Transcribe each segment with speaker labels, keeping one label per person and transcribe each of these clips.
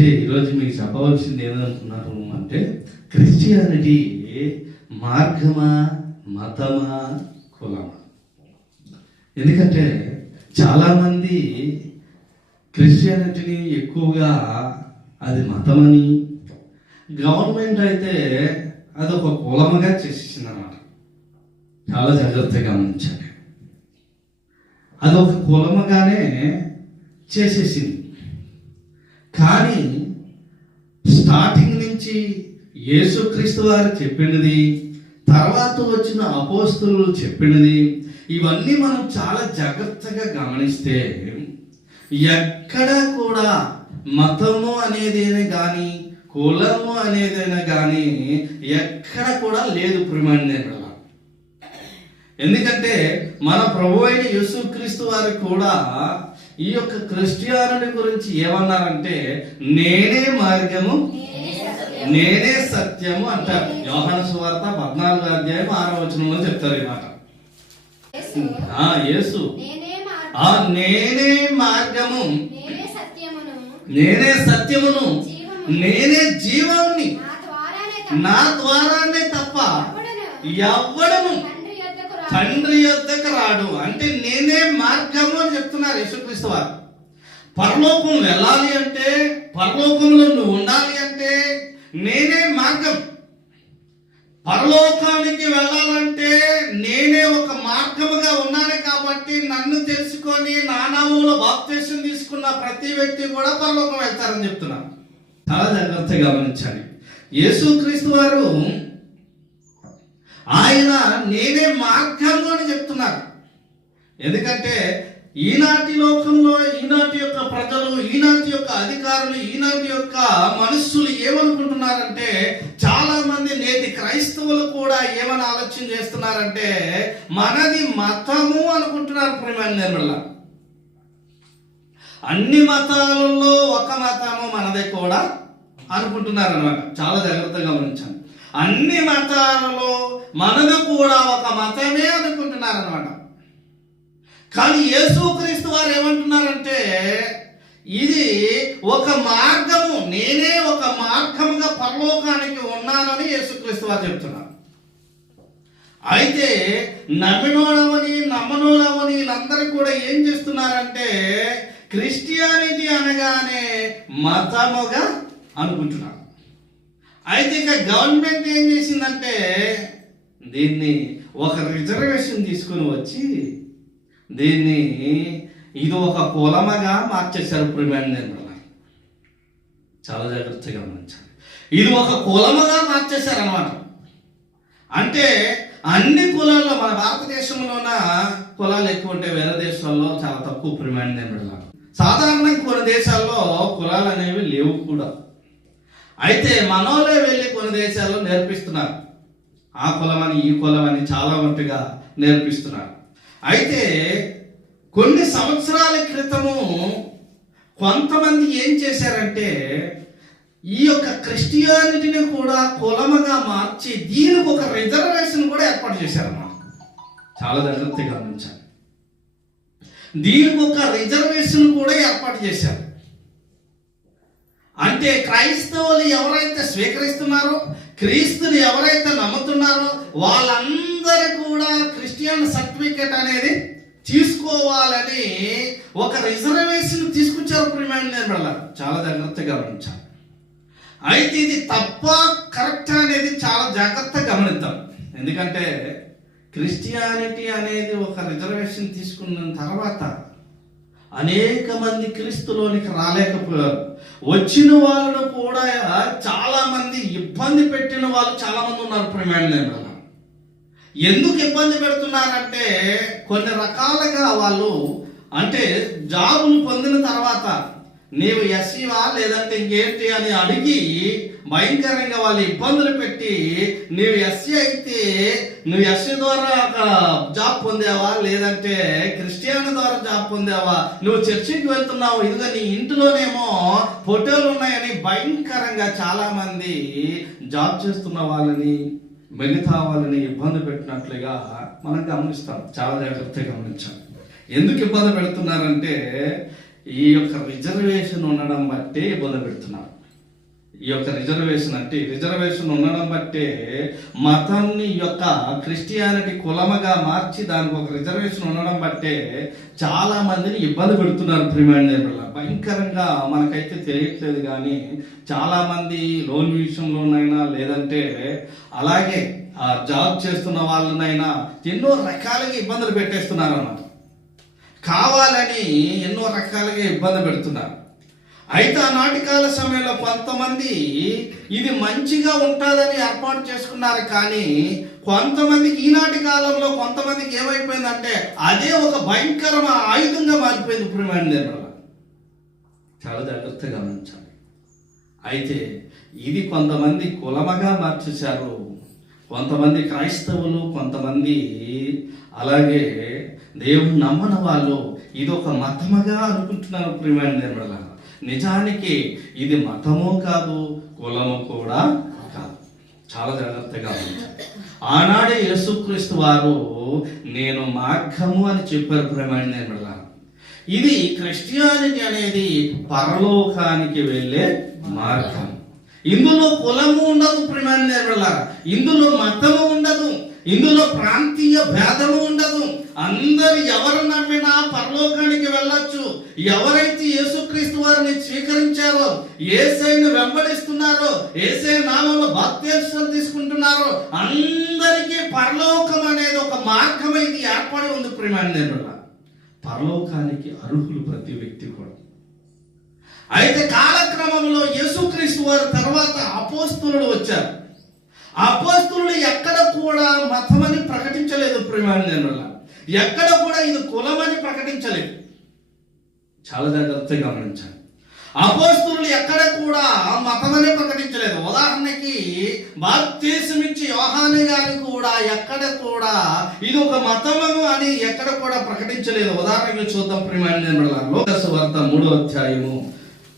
Speaker 1: అంటే ఈరోజు మీకు చెప్పవలసింది ఏమనుకున్నారు అంటే క్రిస్టియానిటీ మార్గమా మతమా కులమా? ఎందుకంటే చాలామంది క్రిస్టియానిటీని ఎక్కువగా అది మతమని గవర్నమెంట్ అయితే అది ఒక కులముగా చేసేసింది చాలా జాగ్రత్తగా గమనించండి. అది ఒక కులముగానే చేసేసింది. కానీ స్టార్టింగ్ నుంచి యేసుక్రీస్తు వారు చెప్పినది తర్వాత వచ్చిన అపోస్తులు చెప్పినది ఇవన్నీ మనం చాలా జాగ్రత్తగా గమనిస్తే ఎక్కడ కూడా మతము అనేదేనే కానీ కులము అనేదైనా కానీ ఎక్కడ కూడా లేదు ప్రిమాండ్ ఎందుకంటే మన ప్రభు అయిన యేసుక్రీస్తు వారు కూడా ఈ యొక్క క్రిస్టియానిటీ గురించి ఏమన్నారంటే నేనే మార్గము నేనే సత్యము అంటారు. యోహాను సువార్త పద్నాలుగు అధ్యాయం ఆరో వచనంలో చెప్తారు ఈ మాట.
Speaker 2: యేసు,
Speaker 1: ఆ
Speaker 2: నేనే
Speaker 1: మార్గము
Speaker 2: నేనే సత్యమును
Speaker 1: నేనే జీవాన్ని
Speaker 2: నా ద్వారానే తప్ప
Speaker 1: ఎవ్వడము
Speaker 2: తండ్రి యొద్దకు రాడు.
Speaker 1: అంటే నేనే మార్గము అని చెప్తున్నారు యేసుక్రీస్తు వారు. పరలోకం వెళ్ళాలి అంటే పరలోకంలో నువ్వు ఉండాలి అంటే నేనే మార్గం. పరలోకానికి వెళ్ళాలంటే నేనే ఒక మార్గముగా ఉన్నాను కాబట్టి నన్ను తెలుసుకొని నానామూల బాప్తేశం తీసుకున్న ప్రతి వ్యక్తి కూడా పరలోకం వెళ్తారని చెప్తున్నాను చాలా జాగ్రత్తగా గమనించాలి. యేసుక్రీస్తు వారు ఆయన నేనే మార్గము అని చెప్తున్నారు. ఎందుకంటే ఈనాటి లోకంలో ఈనాటి యొక్క ప్రజలు ఈనాటి యొక్క అధికారులు ఈనాటి యొక్క మనుషులు ఏమనుకుంటున్నారంటే చాలా మంది నేటి క్రైస్తవులు కూడా ఏమని ఆలోచన చేస్తున్నారంటే మనది మతము అనుకుంటున్నారు ప్రేమ నిర్మల అన్ని మతాలలో ఒక మతము మనదే కూడా అనుకుంటున్నారు అనమాట చాలా జాగ్రత్తగా గమనించాను అన్ని మతాలలో మనది కూడా ఒక మతమే అనుకుంటున్నారనమాట కానీ యేసుక్రీస్తు వారు ఏమంటున్నారంటే ఇది ఒక మార్గము నేనే ఒక మార్గముగా పరలోకానికి ఉన్నానని యేసుక్రీస్తు వారు చెప్తున్నారు. అయితే నమ్మినోడవని నమ్మనోడవని వీళ్ళందరూ కూడా ఏం చేస్తున్నారంటే క్రిస్టియానిటీ అనగానే మతముగా అనుకుంటున్నారు. అయితే ఇంకా గవర్నమెంట్ ఏం చేసిందంటే దీన్ని ఒక రిజర్వేషన్ తీసుకుని వచ్చి దీన్ని ఇది ఒక కులమగా మార్చేశారు ప్రిమాండ్ చాలా జాగ్రత్తగా గమనించాలి. ఇది ఒక కులముగా మార్చేశారు అనమాట అంటే అన్ని కులాల్లో మన భారతదేశంలోన కులాలు ఎక్కువ ఉంటే వేరే దేశాల్లో చాలా తక్కువ ప్రిమాండ్ సాధారణంగా కొన్ని దేశాల్లో కులాలు అనేవి లేవు కూడా. అయితే మనోలే వెళ్ళి కొన్ని దేశాల్లో నేర్పిస్తున్నారు. ఆ కులం అని ఈ కులమని చాలా మట్టుగా నేర్పిస్తున్నారు. అయితే కొన్ని సంవత్సరాల క్రితము కొంతమంది ఏం చేశారంటే ఈ యొక్క క్రిస్టియానిటీని కూడా కులముగా మార్చి దీనికి ఒక రిజర్వేషన్ కూడా ఏర్పాటు చేశారన్నమాట. చాలా జాగ్రత్తగా గమనించాలి. దీనికి ఒక రిజర్వేషన్ కూడా ఏర్పాటు చేశారు. అంటే క్రైస్తవులు ఎవరైతే స్వీకరిస్తున్నారో క్రీస్తుని ఎవరైతే నమ్ముతున్నారో వాళ్ళందరూ కూడా క్రిస్టియన్ సర్టిఫికేట్ అనేది తీసుకోవాలని ఒక రిజర్వేషన్ తీసుకొచ్చారు ప్రిమాండ్ నిర్మల చాలా జాగ్రత్తగా గమనించాలి అయితే ఇది తప్ప కరెక్ట్ అనేది చాలా జాగ్రత్తగా గమనిద్దాం. ఎందుకంటే క్రిస్టియానిటీ అనేది ఒక రిజర్వేషన్ తీసుకున్న తర్వాత అనేక మంది క్రీస్తులోనికి రాలేకపోయారు. వచ్చిన వాళ్ళను కూడా చాలా మంది ఇబ్బంది పెట్టిన వాళ్ళు చాలా మంది ఉన్నారు ప్రిమాండ్ ఎందుకు ఇబ్బంది పెడుతున్నారంటే కొన్ని రకాలుగా వాళ్ళు అంటే జాబులు పొందిన తర్వాత నీవు ఎస్సీవా లేదంటే ఇంకేంటి అని అడిగి భయంకరంగా వాళ్ళు ఇబ్బందులు పెట్టి నువ్వు ఎస్సీ అయితే నువ్వు ఎస్సీ ద్వారా అక్కడ జాబ్ పొందావా? లేదంటే క్రిస్టియన్ ద్వారా జాబ్ పొందావా? నువ్వు చర్చికి వెళ్తున్నావు. ఇదిగా నీ ఇంటిలోనేమో ఫోటోలు ఉన్నాయని భయంకరంగా చాలా మంది జాబ్ చేస్తున్న వాళ్ళని మిగతా వాళ్ళని ఇబ్బంది పెట్టినట్లుగా మనం గమనిస్తాం. చాలా జాగ్రత్తగా గమనించాం. ఎందుకు ఇబ్బంది పెడుతున్నారంటే ఈ యొక్క రిజర్వేషన్ ఉండడం బట్టి ఇబ్బంది పెడుతున్నారు. ఈ యొక్క రిజర్వేషన్ అంటే రిజర్వేషన్ ఉండడం బట్టే మతాన్ని యొక్క క్రిస్టియానిటీ కులముగా మార్చి దానికి ఒక రిజర్వేషన్ ఉండడం బట్టే చాలా మందిని ఇబ్బంది పెడుతున్నారు ప్రిమాండ్ భయంకరంగా మనకైతే తెలియట్లేదు కానీ చాలా మంది లోన్ విషయంలోనైనా లేదంటే అలాగే ఆ జాబ్ చేస్తున్న వాళ్ళనైనా ఎన్నో రకాలుగా ఇబ్బందులు పెట్టేస్తున్నారు అన్నమాట కావాలని ఎన్నో రకాలుగా ఇబ్బంది పెడుతున్నారు. అయితే ఆనాటి కాల సమయంలో కొంతమంది ఇది మంచిగా ఉంటుందని ఏర్పాటు చేసుకున్నారు కానీ కొంతమందికి ఈనాటి కాలంలో కొంతమందికి ఏమైపోయిందంటే అదే ఒక భయంకరమైన ఆయుధంగా మారిపోయింది ఇప్పుడు నిర్మల. చాలా జాగ్రత్తగా గమనించాలి. అయితే ఇది కొంతమంది కులమగా మార్చేశారు. కొంతమంది క్రైస్తవులు కొంతమంది అలాగే దేవుని నమ్మని వాళ్ళు ఇది ఒక మతముగా అనుకుంటున్నారు ప్రియమైన నిర్మల. నిజానికి ఇది మతము కాదు కులము కూడా కాదు. చాలా జాగ్రత్తగా ఉంచాలి ఆనాడే యేసుక్రీస్తు వారు నేను మార్గము అని చెప్పారు ప్రియమైన నిర్మల ఇది క్రిస్టియానిటీ అనేది పరలోకానికి వెళ్ళే మార్గం. ఇందులో కులము ఉండదు ప్రియమైన నిర్మల ఇందులో మతము ఉండదు. ఇందులో ప్రాంతీయ భేదము ఉండదు. అందరు ఎవరు నమ్మినా పరలోకానికి వెళ్ళొచ్చు. ఎవరైతే యేసుక్రీస్తు వారిని స్వీకరించారో ఏసైను వెంబడిస్తున్నారో ఏసై నామంలో బాప్తీసం తీసుకుంటున్నారో అందరికీ పరలోకం అనేది ఒక మార్గం ఇది ఏర్పడి ఉంది ప్రియమైన పరలోకానికి అర్హులు ప్రతి వ్యక్తి కూడా. అయితే కాలక్రమంలో యేసుక్రీస్తు వారి తర్వాత అపోస్తులు వచ్చారు. అపోస్తులు ఎక్కడ కూడా మతమని ప్రకటించలేదు ప్రేమానంద ఎక్కడ కూడా ఇది కులమని ప్రకటించలేదు. చాలా జాగ్రత్తగా గమనించాలి అపోస్తులు ఎక్కడ కూడా మతమని ప్రకటించలేదు. ఉదాహరణకి బాప్తీసమిచ్చి యోహాని గారు కూడా ఎక్కడ కూడా ఇది ఒక మతము అని ఎక్కడ కూడా ప్రకటించలేదు. ఉదాహరణకి చూద్దాం ప్రేమానంద లోకస్ వార్త మూడో అధ్యాయము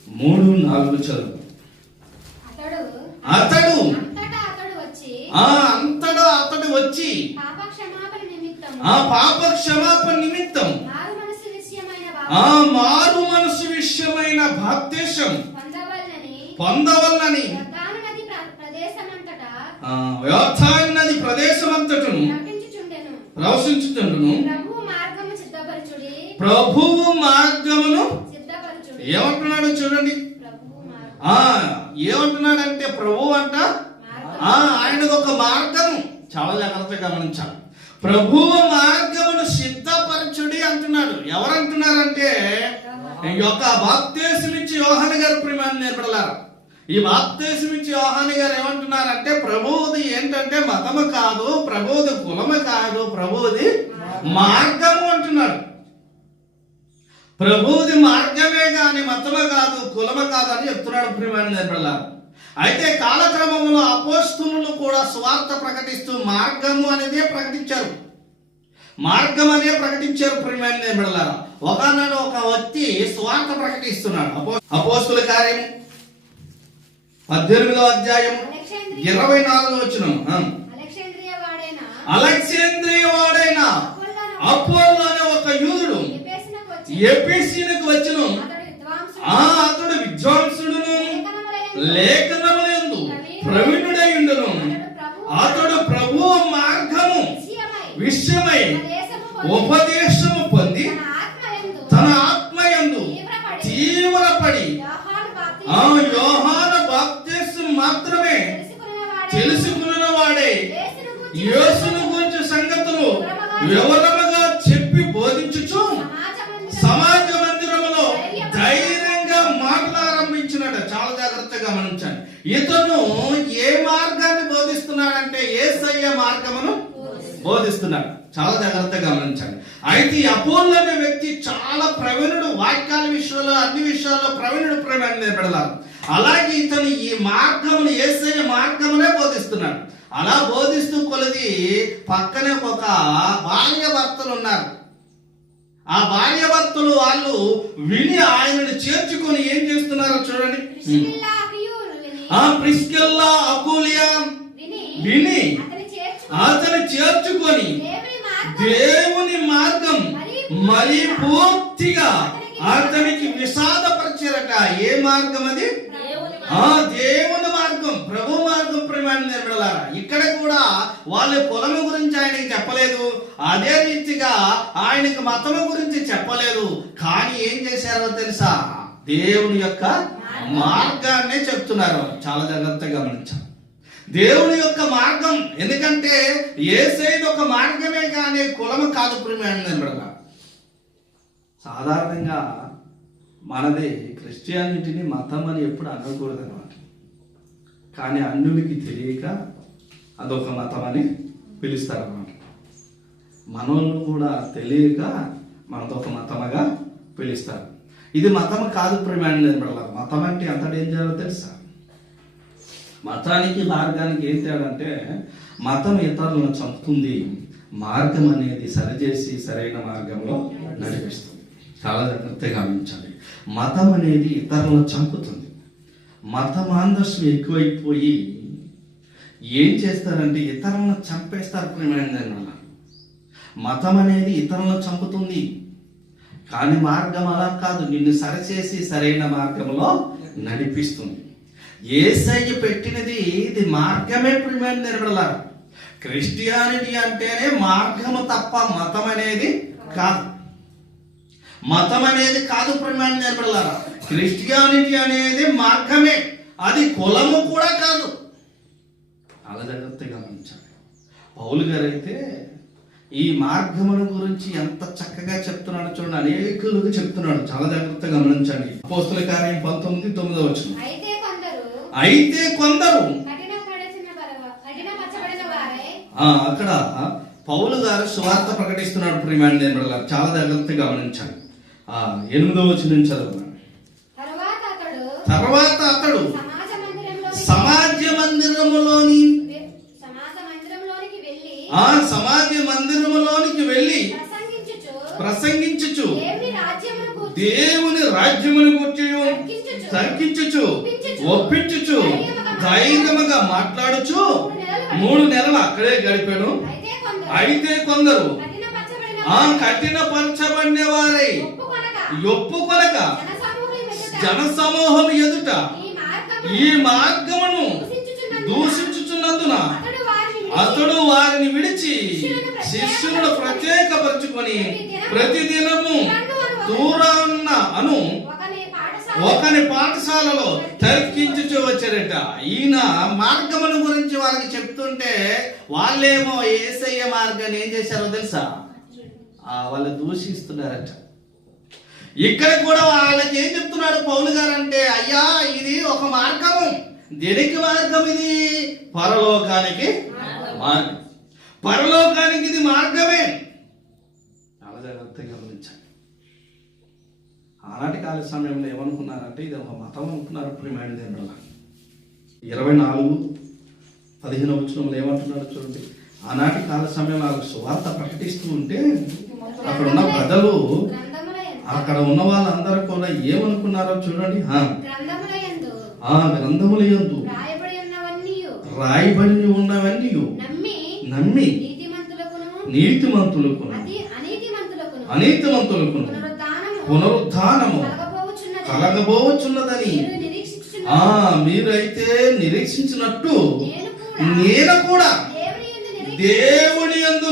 Speaker 1: మూడు నాలుగు చదువు.
Speaker 2: అతడు
Speaker 1: అతడు
Speaker 2: అంతటా అతడు వచ్చి
Speaker 1: ఆ అంతటా అతడు వచ్చి
Speaker 2: పాప క్షమాపణ నిమిత్తం
Speaker 1: ఆ పాప క్షమాపణ నిమిత్తం ఆ మారు మనసు విషయమైన
Speaker 2: పొందవలనని
Speaker 1: పొందవలనని
Speaker 2: యొర్దాను నది ప్ర- ప్రదేశమంతటా
Speaker 1: ఆ వ్యవసాయనది ప్రదేశమంతటను
Speaker 2: ప్రకటించుచుండెను
Speaker 1: ప్రవశించుతుండును ప్రభువు మార్గమును ఏమంటున్నాడు చూడండి. ఆ ఏమంటున్నాడంటే ప్రభు అంట ఆ ఆయనకు ఒక మార్గం చాలా జాగ్రత్తగా గమనించాలి. ప్రభువు మార్గమును సిద్ధపరచుడి అంటున్నాడు. ఎవరు అంటున్నారంటే ఈ యొక్క బాప్తేశం ఇచ్చి యోహాని గారు ప్రిమాన్ని నేర్పడలారు ఈ బాప్తేశం ఇచ్చి యోహాని గారు ఏమంటున్నారంటే ప్రభువుది ఏంటంటే మతము కాదు ప్రభువుది కులము కాదు ప్రభువుది మార్గము. అంటున్నాడు. ప్రభువుది మార్గమే కాని మతమే కాదు కులమే కాదు అని చెప్తున్నాడు ప్రియమైన నేర్పడలారు అయితే కాలక్రమంలో అపోస్తులు కూడా స్వార్థ ప్రకటిస్తూ మార్గము అనేదే ప్రకటించారు. మార్గం అనే ప్రకటించారు ప్రియమైన ఒకనాడు ఒక వ్యక్తి స్వార్థ ప్రకటిస్తున్నాడు. అపో అపోస్తుల కార్యము పద్దెనిమిదవ అధ్యాయం ఇరవై నాలుగు వచ్చిన అలెక్సేంద్రియ వాడైన అపోల్లో అనే ఒక యూదుడు ఎపిసినకు వచ్చును.
Speaker 2: విషయమై
Speaker 1: విషయమై మార్గమును ఏసయ్య మార్గమునే బోధిస్తున్నాడు. అలా బోధిస్తూ కొలది పక్కనే ఒక భార్య భర్తలు ఉన్నారు. ఆ భార్య భర్తలు వాళ్ళు విని ఆయనను చేర్చుకొని ఏం చేస్తున్నారో చూడండి. ఆ ప్రిస్కెల్లా అకూలియా
Speaker 2: విని అతని చేర్చుకొని దేవుని మార్గం.
Speaker 1: మరి పూర్తిగా అతనికి విషాదపరిచారట ఏ మార్గం అది? ఆ దేవుని మార్గం. ప్రభు మార్గం ప్రేమాన్ని నిలబడారా ఇక్కడ కూడా వాళ్ళ కులము గురించి ఆయనకి చెప్పలేదు. అదే రీతిగా ఆయనకి మతము గురించి చెప్పలేదు. కానీ ఏం చేశారో తెలుసా? దేవుని యొక్క మార్గాన్నే చెప్తున్నారు. చాలా జాగ్రత్తగా గమనించాలి దేవుని యొక్క మార్గం. ఎందుకంటే ఏసైది ఒక మార్గమే కానీ కులము కాదు ప్రేమాన్ని నిలబడాల సాధారణంగా మనది క్రిస్టియానిటీని మతం అని ఎప్పుడు అనకూడదు అనమాట కానీ అన్యులకి తెలియక అదొక మతం అని పిలుస్తారన్నమాట. మనోళ్ళు కూడా తెలియక మనదొక మతముగా పిలుస్తారు. ఇది మతం కాదు ప్రేమాన్ని మళ్ళీ మతం అంటే ఎంత చేయాలో తెలుసా? మతానికి మార్గానికి ఏం తేడంటే మతం ఇతరులను చంపుతుంది. మార్గం అనేది సరిచేసి సరైన మార్గంలో నడిపిస్తుంది. చాలా జాగ్రత్తగా గమనించాలి. మతం అనేది ఇతరులను చంపుతుంది. మత మాందస్యం ఎక్కువైపోయి ఏం చేస్తారంటే ఇతరులను చంపేస్తారు ప్రేమైన మతం అనేది ఇతరులను చంపుతుంది. కానీ మార్గం అలా కాదు. నిన్ను సరిచేసి సరైన మార్గంలో నడిపిస్తుంది. ఏసయ్య పెట్టినది ఇది మార్గమే ప్రిమైన నిలబడాలి. క్రిస్టియానిటీ అంటేనే మార్గము తప్ప మతం అనేది కాదు. మతం అనేది కాదు ప్రిమైన నిలబడాల క్రిస్టియానిటీ అనేది మార్గమే. అది కులము కూడా కాదు. అలా జాగ్రత్తగా గమనించాలి. పౌలు గారు అయితే ఈ మార్గముల గురించి ఎంత చక్కగా చెప్తున్నాడు చూడండి. అనేకులకు చెప్తున్నాడు. చాలా జాగ్రత్తగా గమనించండి. పోస్తుల కార్యం పంతొమ్మిది తొమ్మిదో వచ్చిన
Speaker 2: అయితే కొందరు
Speaker 1: అక్కడ పౌలు గారు సువార్త ప్రకటిస్తున్నాడు. ప్రియమైన చాలా జాగ్రత్తగా గమనించాలి ఎనిమిదో వచ్చి నుంచి చదువున్నాను
Speaker 2: తరువాత అతడు సమాజ
Speaker 1: మందిరములోని ఆ సమాజ మందిరములోనికి వెళ్ళి
Speaker 2: ప్రసంగించుచు దేవుని రాజ్యమును గూర్చి తర్కించుచు, ఒప్పించుచు,
Speaker 1: ధైర్యముగా మాట్లాడుచు. మూడు నెలలు అక్కడే గడిపాను.
Speaker 2: అయితే కొందరు
Speaker 1: ఆ
Speaker 2: వారు
Speaker 1: కఠిన పరచబడిన వారై
Speaker 2: ఒప్పుకొనక జనసమూహం ఎదుట
Speaker 1: జన సమూహం ఎదుట
Speaker 2: ఈ మార్గమును దూషించుచున్నందున అతడు వారిని విడిచి
Speaker 1: శిష్యులను ప్రత్యేకపరచుకొని ప్రతిదినము దూరాన్న అను
Speaker 2: ఒకని
Speaker 1: పాఠశాలలో తర్కించుచూ వచ్చారట ఈయన మార్గమును గురించి వాళ్ళకి చెప్తుంటే వాళ్ళేమో ఏసయ్య మార్గాన్ని ఏం చేశారో తెలుసా? ఆ వాళ్ళు దూషిస్తున్నారట. ఇక్కడ కూడా వాళ్ళకి ఏం చెప్తున్నాడు పౌలు గారు అంటే అయ్యా ఇది ఒక మార్గము. దేనికి మార్గం ఇది? పరలోకానికి మార్గం. పరలోకానికి ఇది మార్గమే. చాలా జాగ్రత్తగా గమనించండి. ఆనాటి కాల సమయంలో ఏమనుకున్నారంటే ఇది ఒక మతం అనుకున్నారు ప్రియమైన దేవుళ్ళ ఇరవై నాలుగు పదిహేను వచ్చినంలో ఏమంటున్నాడు చూడండి. ఆనాటి కాల సమయంలో వాళ్ళకి సువార్త ప్రకటిస్తూ ఉంటే అక్కడ ఉన్న ప్రజలు అక్కడ ఉన్న వాళ్ళందరూ కూడా ఏమనుకున్నారో చూడండి. గ్రంథముల యందు
Speaker 2: రాయబడి ఉన్నవన్నీ నమ్మి.
Speaker 1: నీతిమంతులకు
Speaker 2: అతి అనీతిమంతులకును.
Speaker 1: అనీతిమంతులకు
Speaker 2: పునరుద్ధానము.
Speaker 1: కలగబోవచ్చున్నదని ఆ మీరైతే నిరీక్షించినట్టు
Speaker 2: నేను కూడా. దేవుని యందు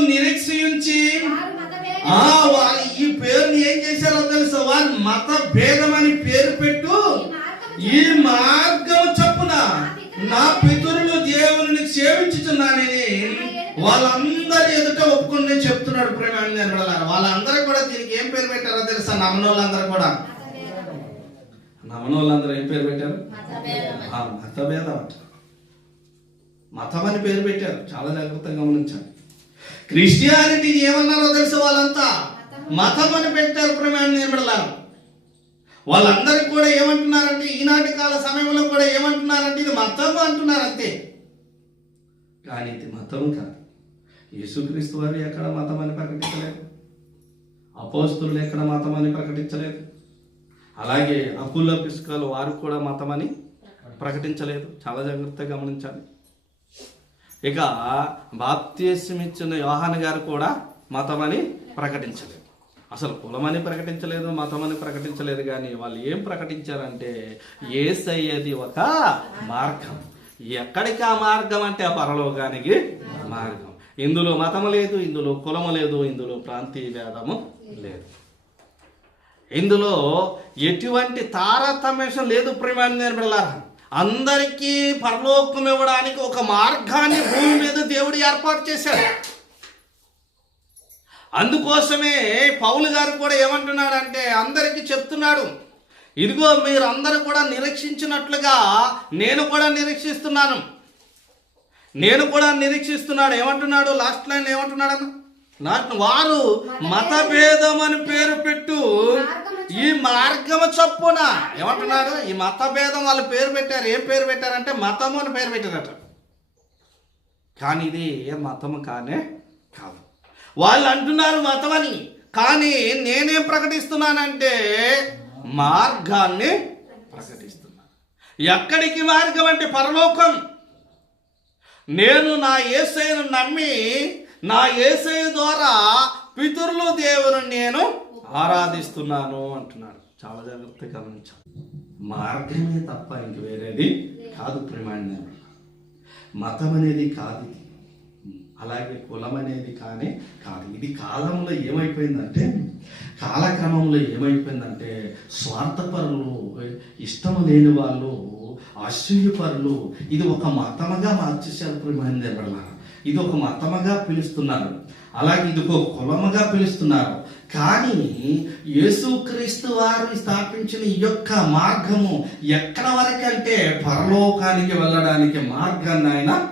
Speaker 1: ఒప్పుకుని చెప్తున్నాడు ప్రేమాన్ని నిలబడాలి వాళ్ళందరూ కూడా దీనికి ఏం పేరు పెట్టారో తెలుసా? నమ్మనోళ్ళందరూ కూడా. నమ్మనోళ్ళందరూ ఏం పేరు పెట్టారు?
Speaker 3: మతభేదం.
Speaker 1: అంట మతం అని పేరు పెట్టారు. చాలా జాగ్రత్తగా గమనించాలి. క్రిస్టియానిటీని ఏమన్నారో తెలుసు వాళ్ళంతా? మతం అని పెట్టారు ప్రమాణం నిలబడలారు వాళ్ళందరికీ కూడా ఏమంటున్నారంటే ఈనాటి కాల సమయంలో కూడా ఏమంటున్నారంటే ఇది మతం అంటున్నారు అంతే. కానీ ఇది మతం కాదు. యేసుక్రీస్తు వారు ఎక్కడ మతం అని ప్రకటించలేదు. అపోస్తులు ఎక్కడ మతం అని ప్రకటించలేదు. అలాగే అకుల పిసుకలు వారు కూడా మతమని ప్రకటించలేదు. చాలా జాగ్రత్తగా గమనించాలి. ఇక బాప్తీసం ఇచ్చిన యోహాన్ గారు కూడా మతం అని ప్రకటించలేదు. అసలు కులమని ప్రకటించలేదు మతమని ప్రకటించలేదు. కానీ వాళ్ళు ఏం ప్రకటించారంటే ఏసయ్యది ఒక మార్గం. ఎక్కడికి ఆ మార్గం అంటే ఆ పరలోకానికి మార్గం. ఇందులో మతము లేదు ఇందులో కులము లేదు ఇందులో ప్రాంతీయ భేదము లేదు. ఇందులో ఎటువంటి తారతమ్యం లేదు ప్రేమ అందరికీ పరలోకం ఇవ్వడానికి ఒక మార్గాన్ని భూమి మీద దేవుడు ఏర్పాటు చేశాడు. అందుకోసమే పౌలు గారు కూడా ఏమంటున్నాడంటే అందరికీ చెప్తున్నాడు ఇదిగో మీరు అందరూ కూడా నిరీక్షించినట్లుగా నేను కూడా నిరీక్షిస్తున్నాను. నేను కూడా నిరీక్షిస్తున్నాడు. ఏమంటున్నాడు? లాస్ట్ లైన్ ఏమంటున్నాడు అన్న వారు మతభేదం అని పేరు పెట్టు. ఈ మార్గము చొప్పున. ఏమంటున్నాడు? ఈ మతభేదం వాళ్ళు పేరు పెట్టారు. ఏం పేరు పెట్టారంటే మతము అని పేరు పెట్టారట. కానీ ఇది ఏ మతము కానే కాదు. వాళ్ళు అంటున్నారు మతం అని కానీ నేనేం ప్రకటిస్తున్నానంటే మార్గాన్ని ప్రకటిస్తున్నాను ఎక్కడికి మార్గం అంటే పరలోకం. నేను నా ఏసైను నమ్మి నా ఏసై ద్వారా పితరుల దేవుని నేను ఆరాధిస్తున్నాను అంటున్నాడు. చాలా జాగ్రత్తగా గమనించాలి. మార్గమే తప్ప ఇంక వేరేది కాదు ప్రేమాన్ని మతం అనేది కాదు ఇది. అలాగే కులం అనేది కానీ కాదు. ఇది కాలంలో ఏమైపోయిందంటే కాలక్రమంలో ఏమైపోయిందంటే స్వార్థపరులు ఇష్టం లేని వాళ్ళు ఆశ్చర్యపరులు. ఇది ఒక మతముగా మార్చేశారు ప్రేమైన ఇది ఒక మతముగా పిలుస్తున్నారు. అలాగే ఇది ఒక కులముగా పిలుస్తున్నారు. కానీ యేసుక్రీస్తు వారు స్థాపించిన ఈ యొక్క మార్గము ఎక్కడ వరకు అంటే పరలోకానికి వెళ్ళడానికి మార్గాన్ని ఆయన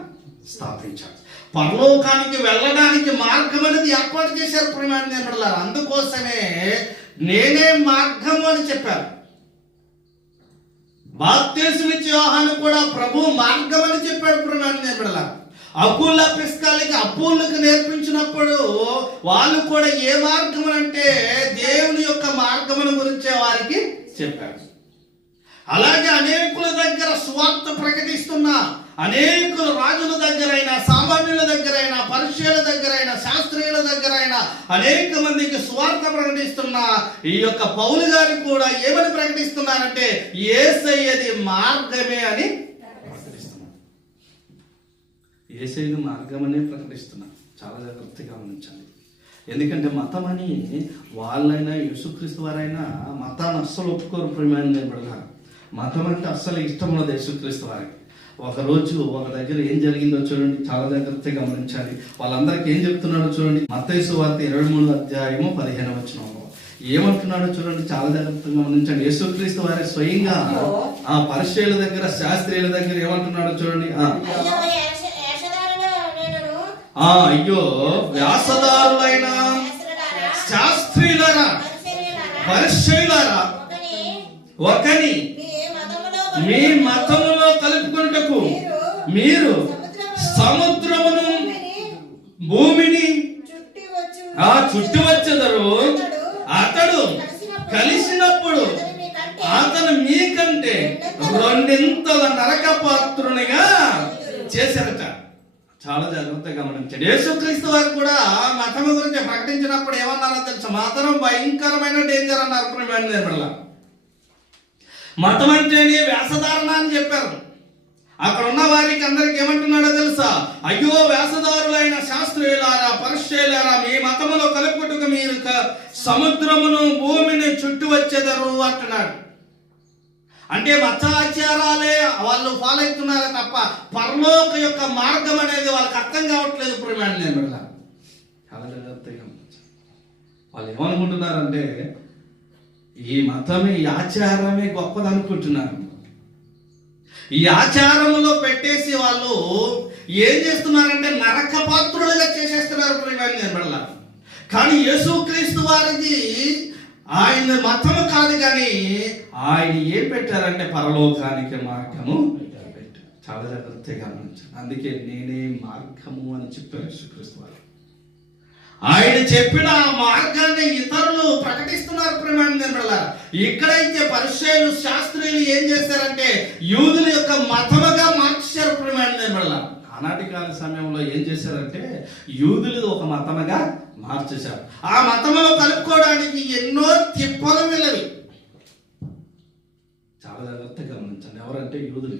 Speaker 1: స్థాపించారు పరలోకానికి వెళ్ళడానికి మార్గం అనేది ఏర్పాటు చేశారు ప్రేమాన్ని అందుకోసమే నేనే మార్గము అని చెప్పారు. బాప్తేసునిచ్చి యోహాను కూడా ప్రభు మార్గం అని చెప్పాడు ప్రేమాన్ని నిలబడారు అప్పుల పిస్కాలకి అప్పులకు నేర్పించినప్పుడు వాళ్ళు కూడా ఏ మార్గం అంటే దేవుని యొక్క మార్గమును గురించే వారికి చెప్పారు. అలాగే అనేకుల దగ్గర స్వార్థ ప్రకటిస్తున్న అనేకుల రాజుల దగ్గరైనా సామాన్యుల దగ్గరైనా అనేక మందికి సువార్త ప్రకటిస్తున్న ఈ యొక్క పౌలు గారు కూడా ఏమని ప్రకటిస్తున్నారంటే ఏసయ్యది మార్గమే అని ప్రకటిస్తున్నారు. ఏసైది మార్గమనే ప్రకటిస్తున్నారు. చాలా జాగ్రత్తగా గమనించండి ఎందుకంటే మతం అని వాళ్ళైనా యేసుక్రీస్తు వారైనా మతాన్ని అస్సలు ఒప్పుకోరు ప్రేమాన్ని నిలబడతారు మతం అంటే అస్సలు ఇష్టం ఉన్నది యేసుక్రీస్తు వారికి. ఒక రోజు ఒక దగ్గర ఏం జరిగిందో చూడండి చాలా జాగ్రత్తగా గమనించాలి. వాళ్ళందరికీ ఏం చెప్తున్నాడో చూడండి. మత్తైసు వార్త ఇరవై మూడు అధ్యాయము పదిహేను వచ్చిన ఏమంటున్నాడో చూడండి చాలా జాగ్రత్తగా గమనించండి. యేసుక్రీస్తు వారి స్వయంగా ఆ పరిచయాల దగ్గర శాస్త్రీయుల దగ్గర ఏమంటున్నాడో చూడండి. ఆ.
Speaker 3: అయ్యో
Speaker 1: వ్యాసదారులైన శాస్త్రీయులారా పరిచయులారా
Speaker 3: ఒకని. మీ మతములో
Speaker 1: కలుపుకున్నటకు మీరు సముద్రమును భూమిని ఆ చుట్టూ వచ్చేదరు అతడు కలిసినప్పుడు
Speaker 3: అతను మీకంటే
Speaker 1: రెండింతల నరక పాత్రునిగా చేశారట. చాలా జాగ్రత్తగా గమనించండి. యేసుక్రీస్తు వారు కూడా మతం గురించి ప్రకటించినప్పుడు ఏమన్నారో తెలుసు? మతం భయంకరమైన డేంజర్ అన్నారు. ప్రియమైన దేవుళ్ళ. మతం అంటేనే వేషధారణ అని చెప్పారు. అక్కడ ఉన్న వారికి అందరికి ఏమంటున్నాడో తెలుసా? అయ్యో వేషధారులైన శాస్త్రీయులారా పరిశ్రయులారా మీ మతములో కలుపుటకు మీరు సముద్రమును భూమిని చుట్టూ వచ్చేదరు అంటున్నాడు. అంటే మతాచారాలే వాళ్ళు ఫాలో అవుతున్నారే తప్ప పరలోక యొక్క మార్గం అనేది వాళ్ళకి అర్థం కావట్లేదు ఇప్పుడు మేడం నేను వాళ్ళు ఏమనుకుంటున్నారంటే ఈ మతమే ఈ ఆచారమే గొప్పదనుకుంటున్నారు. ఈ ఆచారంలో పెట్టేసి వాళ్ళు ఏం చేస్తున్నారంటే నరక పాత్రులుగా చేసేస్తున్నారు ప్రేమాన్ని నేను కానీ యేసుక్రీస్తు వారిది ఆయన మతము కాదు కానీ ఆయన ఏం పెట్టారంటే పరలోకానికి మార్గము పెట్టారు. చాలా జాగ్రత్తగా గమనించాను అందుకే నేనే మార్గము అని చెప్పారు యేసుక్రీస్తు వారు. ఆయన చెప్పిన ఆ మార్గాన్ని ఇతరులు ప్రకటిస్తున్నారు ప్రేమానంద ఇక్కడైతే పరిచయాలు శాస్త్రీయులు ఏం చేశారంటే యూదుల యొక్క మతముగా మార్చారు ప్రేమానంద ఆనాటి కాల సమయంలో ఏం చేశారంటే యూదులు ఒక మతముగా మార్చేశారు. ఆ మతంలో కలుపుకోవడానికి ఎన్నో తిప్పలు వెళ్ళవి చాలా జాగ్రత్తగా గమనించండి ఎవరంటే యూదులు.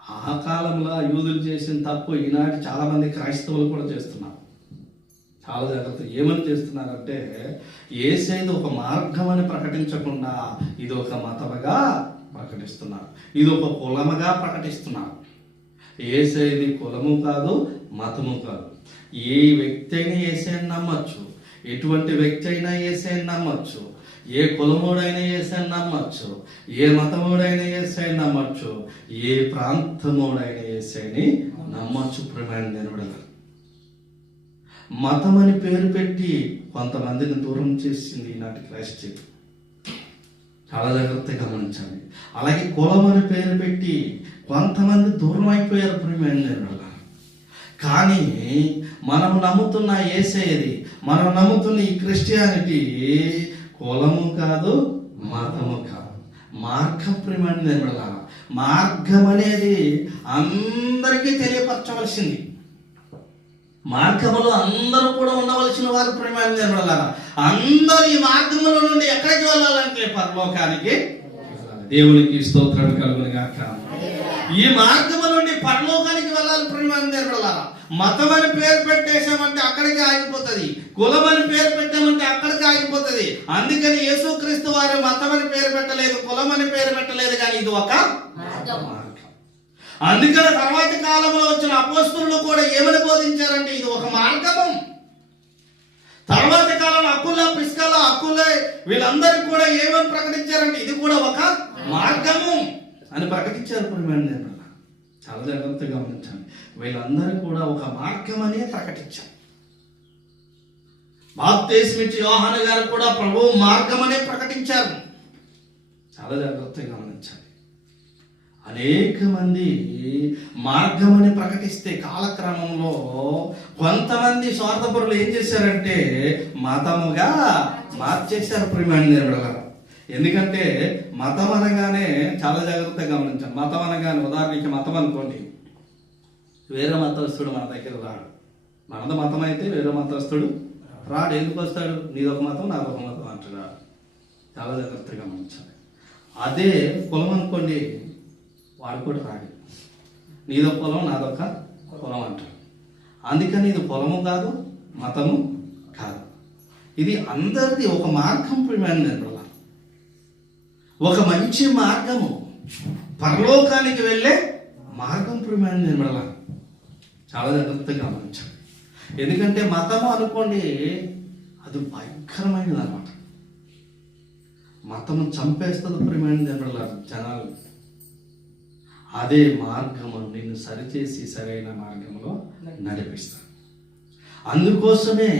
Speaker 1: ఆ కాలంలో యూదులు చేసిన తప్పు ఈనాటి చాలామంది క్రైస్తవులు కూడా చేస్తున్నారు. చాలా జాగ్రత్త. ఏమని చేస్తున్నారంటే ఏసేది ఒక మార్గం అని ప్రకటించకుండా ఇది ఒక మతముగా ప్రకటిస్తున్నారు. ఇది ఒక కులముగా ప్రకటిస్తున్నారు. ఏసేది కులము కాదు మతము కాదు. ఏ వ్యక్తి అయినా ఏసేని నమ్మచ్చు. ఎటువంటి వ్యక్తి అయినా ఏసేని నమ్మచ్చు. ఏ కులముడైనా ఏసేని నమ్మచ్చు. ఏ మతముడైనా ఏసేని నమ్మచ్చు. ఏ ప్రాంతముడైనా ఏసేని నమ్మచ్చు ప్రమాణ నిలబడగలరు మతం అని పేరు పెట్టి కొంతమందిని దూరం చేసింది ఈనాటి క్రైస్తవం చాలా జాగ్రత్తగా గమనించండి. అలాగే కులం అని పేరు పెట్టి కొంతమంది దూరం అయిపోయారు ప్రియమైన కానీ మనం నమ్ముతున్న ఏసేది మనం నమ్ముతున్న ఈ క్రిస్టియానిటీ కులము కాదు మతము కాదు. మార్గం ప్రియమైన మార్గం అనేది అందరికీ తెలియపరచవలసింది. మార్గములో అందరూ కూడా ఉండవలసిన వారు ప్రేమ నిలబడాల అందరూ ఈ మార్గంలో నుండి ఎక్కడికి వెళ్ళాలంటే పరలోకానికి? దేవునికి స్తోత్రం కలుగుని గాక. ఈ మార్గము నుండి పరలోకానికి వెళ్ళాలి ప్రమాణం నిలబడాల మతం అని పేరు పెట్టేశామంటే అక్కడికి ఆగిపోతుంది. కులం అని పేరు పెట్టామంటే అక్కడికి ఆగిపోతుంది. అందుకని యేసుక్రీస్తు వారు మతం అని పేరు పెట్టలేదు కులం అని పేరు పెట్టలేదు కానీ ఇది ఒక మార్గం. అందుకని తర్వాత కాలంలో వచ్చిన అపోస్తులు కూడా ఏమని బోధించారంటే ఇది ఒక మార్గం తర్వాత కాలంలో అక్కుల పిస్కల అక్కుల వీళ్ళందరికీ కూడా ఏమని ప్రకటించారంటే ఇది కూడా ఒక మార్గము. అని ప్రకటించారు ప్రియమైన చాలా జాగ్రత్తగా గమనించండి వీళ్ళందరూ కూడా ఒక మార్గం అనే ప్రకటించారు. బాప్తేస్మిచ్చి యోహాను గారు కూడా ప్రభు మార్గం అనే ప్రకటించారు. చాలా జాగ్రత్తగా అనేక మంది మార్గమని ప్రకటిస్తే కాలక్రమంలో కొంతమంది స్వార్థపరులు ఏం చేశారంటే మతముగా మార్చేశారు ప్రియమైన నిర్మల ఎందుకంటే మతం అనగానే చాలా జాగ్రత్తగా గమనించాం మతం అనగానే ఉదాహరణకి మతం అనుకోండి. వేరే మతస్థుడు మన దగ్గర రాడు. మనది మతం అయితే వేరే మతస్థుడు రాడు. ఎందుకు వస్తాడు? నీదొక మతం నాదొక మతం అంటున్నాడు. చాలా జాగ్రత్తగా గమనించాలి. అదే కులం అనుకోండి. వాడు కూడా రాడు. నీదో పొలం నాదొక పొలం అంటాడు. అందుకని ఇది పొలము కాదు మతము కాదు. ఇది అందరిది ఒక మార్గం ప్రియమైన నిర్మల ఒక మంచి మార్గము పరలోకానికి వెళ్ళే మార్గం ప్రియమైన నిర్మల చాలా జాగ్రత్తగా గమనించాలి. ఎందుకంటే మతము అనుకోండి అది భయంకరమైనది అనమాట మతము చంపేస్తుంది ప్రియమైన నిర్మల జనాలు. అదే మార్గము నిన్ను సరిచేసి సరైన మార్గంలో నడిపిస్తాను. అందుకోసమే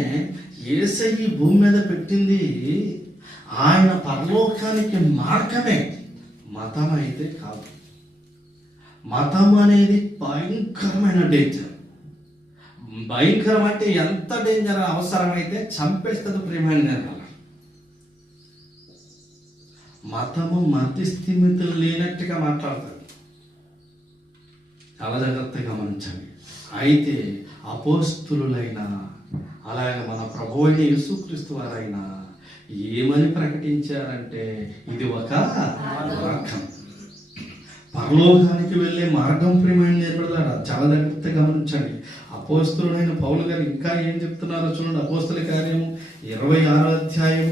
Speaker 1: ఏసై భూమి మీద పెట్టింది ఆయన పరలోకానికి మార్గమే. మతం అయితే కాదు. మతం అనేది భయంకరమైన డేంజర్ భయంకరం అంటే ఎంత డేంజర్ అవసరమైతే చంపేస్తుంది ప్రియమైన నిర్మల మతము మతిస్థిమితులు లేనట్టుగా మాట్లాడతారు. చాలా జాగ్రత్తగా గమనించండి అయితే అపోస్తులైన అలాగే మన ప్రభు అయిన యేసుక్రీస్తు వారైనా ఏమని ప్రకటించారంటే ఇది ఒక మార్గం. పరలోకానికి వెళ్ళే మార్గం ప్రేమైన నేర్పడతారా చాలా జాగ్రత్తగా గమనించండి అపోస్తులైన పౌలు గారు ఇంకా ఏం చెప్తున్నారో చూడండి. అపోస్తుల కార్యం ఇరవై ఆరో అధ్యాయం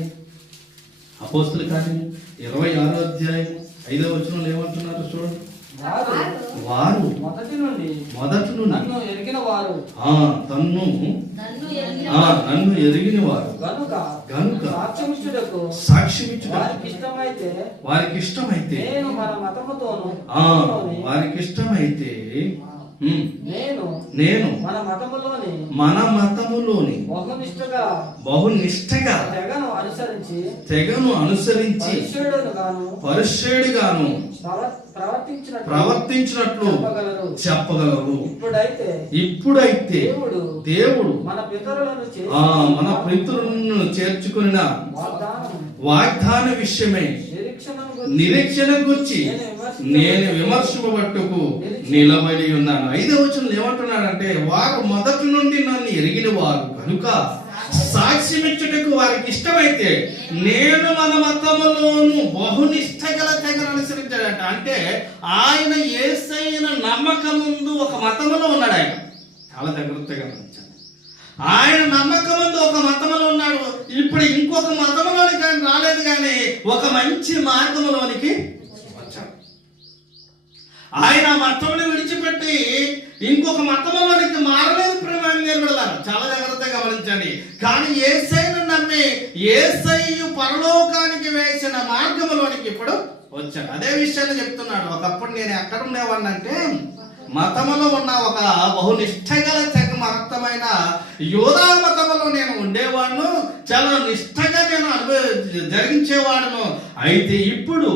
Speaker 1: అపోస్తుల కార్యం ఇరవై ఆరో అధ్యాయం ఐదో వచ్చిన ఏమంటున్నారో చూడండి.
Speaker 4: వారు
Speaker 1: వారు
Speaker 4: మొదటి నుండి
Speaker 1: మొదటి నుండి
Speaker 4: నన్ను ఎరిగిన వారు.
Speaker 1: ఆ తన్ను
Speaker 2: నన్ను ఎరిగిన
Speaker 1: ఆ నన్ను ఎరిగిన వారు.
Speaker 4: గనుక
Speaker 1: గనుక
Speaker 4: సాక్ష్యమిచ్చుటకు
Speaker 1: సాక్ష్యమిచ్చుట
Speaker 4: వారికి ఇష్టమైతే
Speaker 1: వారికి ఇష్టమైతే
Speaker 4: నేను మన మతముతోను
Speaker 1: ఆ వారికి ఇష్టమైతే
Speaker 4: నేను
Speaker 1: నేను
Speaker 4: మన మతములోని
Speaker 1: మన మతములోని
Speaker 4: బహునిష్టగా
Speaker 1: బహునిష్టగా
Speaker 4: తెగను అనుసరించి
Speaker 1: తెగను అనుసరించి
Speaker 4: పరిశుద్ధులను గాను ప్రవర్తించినట్లు చెప్పగలరు. ఇప్పుడైతే
Speaker 1: ఇప్పుడైతే
Speaker 4: దేవుడు మన పితరులను
Speaker 1: చేర్చుకున్న
Speaker 4: వాగ్దానం
Speaker 1: విషయమై నిరీక్షణ గురించి
Speaker 4: నేను
Speaker 1: విమర్శపట్టుకు నిలబడి ఉన్నాను. ఐదో వచనం ఏమంటున్నాడంటే వారు మొదటి నుండి నన్ను ఎరిగిన వారు కనుక సాక్ష్యమిచ్చుటకు వారికి ఇష్టమైతే నేను మన మతములోను బహునిష్ట గల తెగను అనుసరించాడట. అంటే ఆయన ఏసైన నమ్మకం ముందు ఒక మతములో ఉన్నాడు ఆయన. చాలా జాగ్రత్తగా ఆయన నమ్మకం ముందు ఒక మతములో ఉన్నాడు. ఇప్పుడు ఇంకొక మతములోనికి ఆయన రాలేదు కానీ ఒక మంచి మార్గంలోనికి వచ్చాడు. ఆయన ఆ విడిచిపెట్టి ఇంకొక మతంలోనికి మారలేదు ప్రేమ నిలబడతారు చాలా జాగ్రత్తగా గమనించండి. కానీ ఏసైను నమ్మి ఏసయ్యు పరలోకానికి వేసిన మార్గంలోనికి ఇప్పుడు వచ్చాడు. అదే విషయాన్ని చెప్తున్నాడు. ఒకప్పుడు నేను ఎక్కడ ఉండేవాడినంటే మతములో ఉన్న ఒక బహునిష్టగల తెగ యోధా మతములో నేను ఉండేవాడును. చాలా నిష్టగా నేను అనుభవ జరిగించేవాడును. అయితే ఇప్పుడు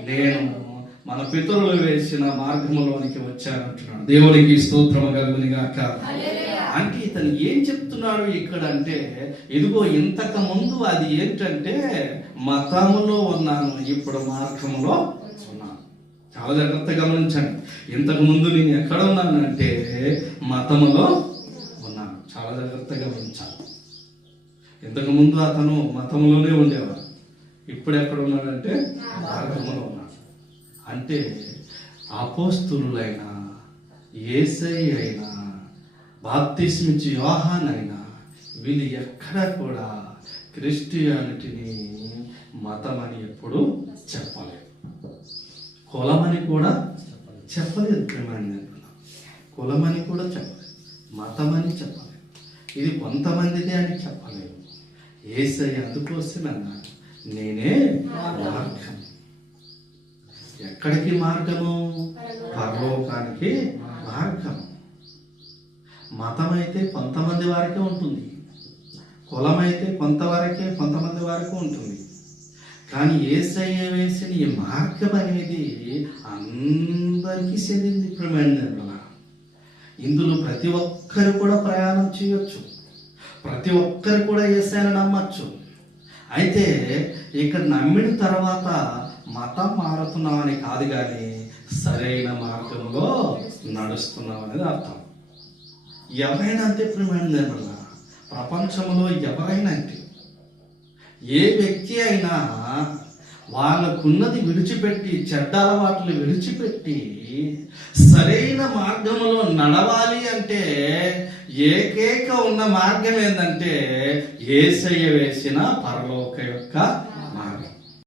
Speaker 1: నేను మన పితరులు వేసిన మార్గంలోనికి వచ్చానంటున్నాడు. దేవునికి స్తోత్రము కలుగునిగాక. అంటే ఇతను ఏం చెప్తున్నాడు ఇక్కడ అంటే ఇదిగో ఇంతకు ముందు అది ఏంటంటే మతములో ఉన్నాను ఇప్పుడు మార్గంలో ఉన్నాను. చాలా జాగ్రత్తగా గమనించండి. ఇంతకు ముందు నేను ఎక్కడ ఉన్నానంటే మతములో ఉన్నాను. చాలా జాగ్రత్తగా గమనించాలి. ఇంతకు ముందు అతను మతంలోనే ఉండేవాడు. ఇప్పుడు ఎక్కడ ఉన్నాడంటే మార్గంలో ఉన్నాడు. అంటే అపోస్తులైనా ఏసై అయినా బాప్తిస్మించి యోహాన్ అయినా వీళ్ళు ఎక్కడ కూడా క్రిస్టియానిటీని మతమని ఎప్పుడు చెప్పలేదు. కులమని కూడా చెప్పలేదు ప్రేమాన్ని కులమని కూడా చెప్పలేదు. మతమని చెప్పలేదు. ఇది కొంతమందిదే అని చెప్పలేదు. ఏసై అందుకోసం అన్నాడు. నేనే మార్గం. ఎక్కడికి మార్గము? పరలోకానికి మార్గము. మతం అయితే కొంతమంది వారికే ఉంటుంది. కులం అయితే కొంతవరకే కొంతమంది వరకు ఉంటుంది. కానీ ఏసయ్య వేసిన ఈ మార్గం అనేది అందరికీ చెందింది ప్రమాణ ఇందులో ప్రతి ఒక్కరు కూడా ప్రయాణం చేయొచ్చు. ప్రతి ఒక్కరు కూడా ఏసైనా నమ్మచ్చు. అయితే ఇక్కడ నమ్మిన తర్వాత మతం మారుతున్నామని కాదు కానీ సరైన మార్గంలో నడుస్తున్నాం అనేది అర్థం. ఎవరైనా అంతే ప్రియమైన ప్రపంచంలో ఎవరైనా అంతే. ఏ వ్యక్తి అయినా వాళ్ళకున్నది విడిచిపెట్టి చెడ్డ అలవాట్లు విడిచిపెట్టి సరైన మార్గంలో నడవాలి అంటే ఏకైక ఉన్న మార్గం ఏంటంటే ఏసయ్య వేసిన పరలోక యొక్క